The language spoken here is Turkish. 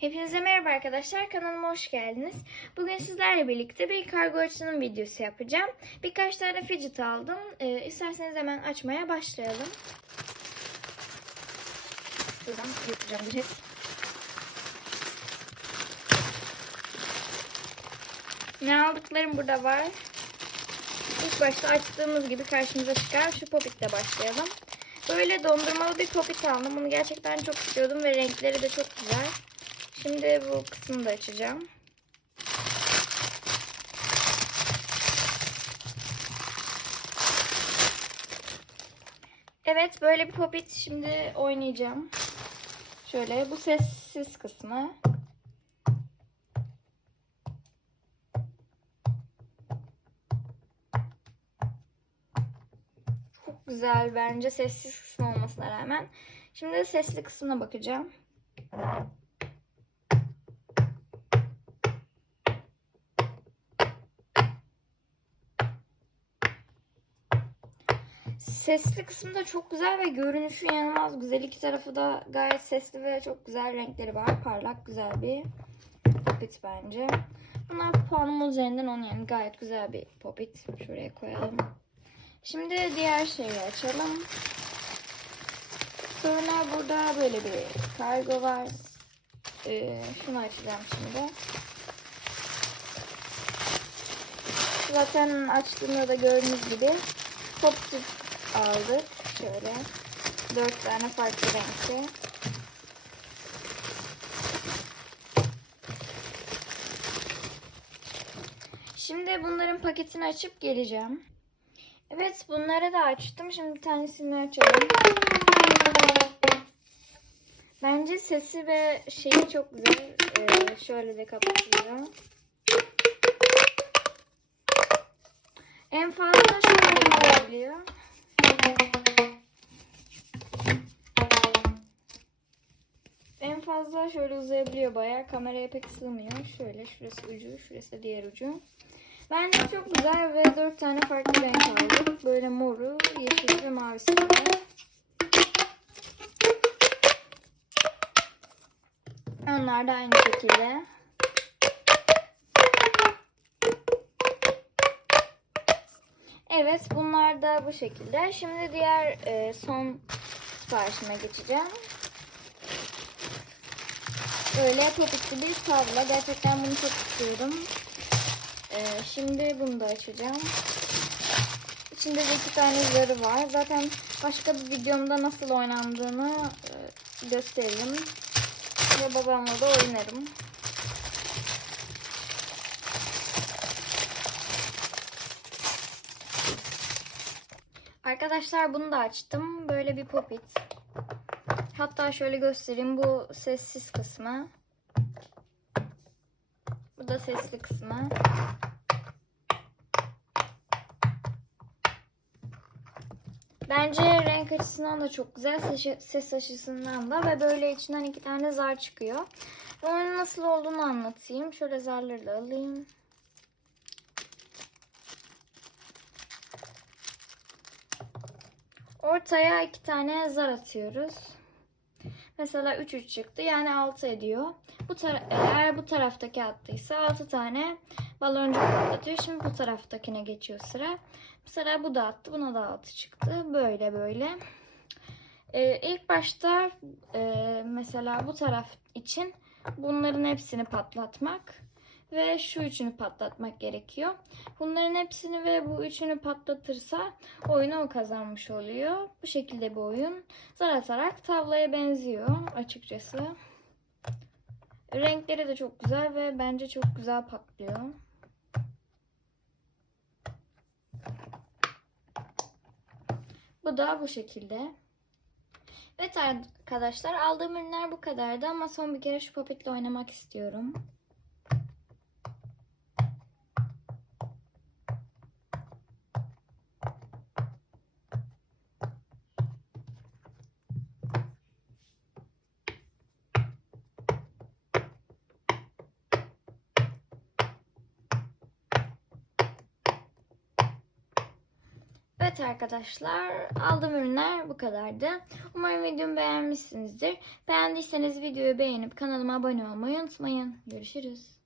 Hepinize merhaba arkadaşlar. Kanalıma hoş geldiniz. Bugün sizlerle birlikte bir kargo açılım videosu yapacağım. Birkaç tane fidget aldım. Ee, isterseniz hemen açmaya başlayalım. Buradan yapacağım direkt. Ne aldıklarım burada var. İlk başta açtığımız gibi karşımıza çıkan şu popitle başlayalım. Böyle dondurmalı bir popit aldım. Bunu gerçekten çok istiyordum ve renkleri de çok güzel. Şimdi bu kısmını da açacağım. Evet böyle bir popit şimdi oynayacağım. Şöyle bu sessiz kısmı. Çok güzel bence sessiz kısmı olmasına rağmen. Şimdi sesli kısmına bakacağım. Sesli kısmı da çok güzel ve görünüşü inanılmaz güzel. İki tarafı da gayet sesli ve çok güzel renkleri var. Parlak güzel bir popit bence. Bunlar puanım üzerinden 10 yani gayet güzel bir popit. Şuraya koyalım. Şimdi diğer şeyi açalım. Sonra burada böyle bir kargo var. Ee, şunu açacağım şimdi. Zaten açtığımda da gördüğünüz gibi pop tip aldık. Şöyle. Dört tane farklı renkte. Şimdi bunların paketini açıp geleceğim. Evet bunları da açtım. Şimdi bir tanesini açalım. Bence sesi ve şeyi çok güzel. Ee, şöyle de kapatacağım. En fazla şöyle olabiliyor. En fazla şöyle uzayabiliyor bayağı. Kameraya pek sığmıyor. Şöyle şurası ucu, şurası diğer ucu. Bence çok güzel ve dört tane farklı renk aldık. Böyle moru, yeşil ve mavisi var. Onlar da aynı şekilde. Evet bunlar da bu şekilde. Şimdi diğer e, son siparişime geçeceğim. Böyle popitli bir tavla. Gerçekten bunu çok istiyorum. E, şimdi bunu da açacağım. İçinde de iki tane zarı var. Zaten başka bir videomda nasıl oynandığını e, gösteririm. Ve babamla da oynarım. Arkadaşlar bunu da açtım. Böyle bir popit. Hatta şöyle göstereyim. Bu sessiz kısmı. Bu da sesli kısmı. Bence renk açısından da çok güzel. Ses, açısından da. Ve böyle içinden iki tane zar çıkıyor. Onun nasıl olduğunu anlatayım. Şöyle zarları da alayım. Ortaya iki tane zar atıyoruz. Mesela 3 3 çıktı. Yani 6 ediyor. Bu eğer bu taraftaki attıysa 6 tane baloncuk patlatıyor. Şimdi bu taraftakine geçiyor sıra. Mesela bu da attı. Buna da 6 çıktı. Böyle böyle. Ee, ilk başta e, mesela bu taraf için bunların hepsini patlatmak ve şu üçünü patlatmak gerekiyor. Bunların hepsini ve bu üçünü patlatırsa oyunu o kazanmış oluyor. Bu şekilde bir oyun. Zar atarak tavlaya benziyor açıkçası. Renkleri de çok güzel ve bence çok güzel patlıyor. Bu da bu şekilde. Evet arkadaşlar aldığım ürünler bu kadardı ama son bir kere şu popitle oynamak istiyorum. Evet arkadaşlar aldığım ürünler bu kadardı. Umarım videomu beğenmişsinizdir. Beğendiyseniz videoyu beğenip kanalıma abone olmayı unutmayın. Görüşürüz.